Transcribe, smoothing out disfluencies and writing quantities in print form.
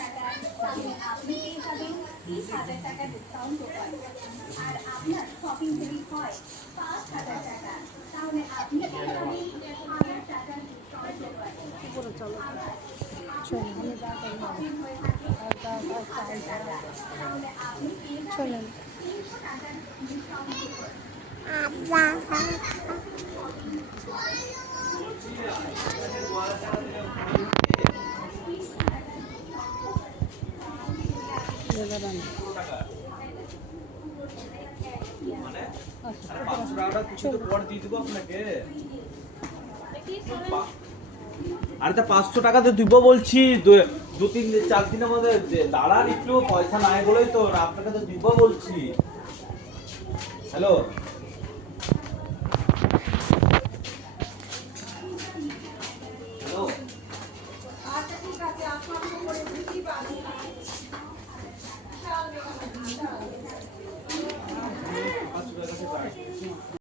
টাকা তাহলে আপনি পেয়ে যাবেন 30,000 টাকা ডিসকাউন্ট কুপন। আর আপনার শপিং বিল হয় 5,000 টাকা তাহলে আপনি পেয়ে যাবেন 1,000 টাকা ডিসকাউন্ট কুপন। উপরে চলো শপিং হয়ে থাকে 30,000 টাকা তাহলে আপনি পেয়ে যাবেন 300 টাকার ডিসকাউন্ট কুপন। আরে তা 500 টাকা তো দিব বলছি, 2-3-4 দিনের মধ্যে দাঁড়ান একটু, পয়সা নাই বলেই তো আপনাকে তো দিব বলছি। হ্যালো।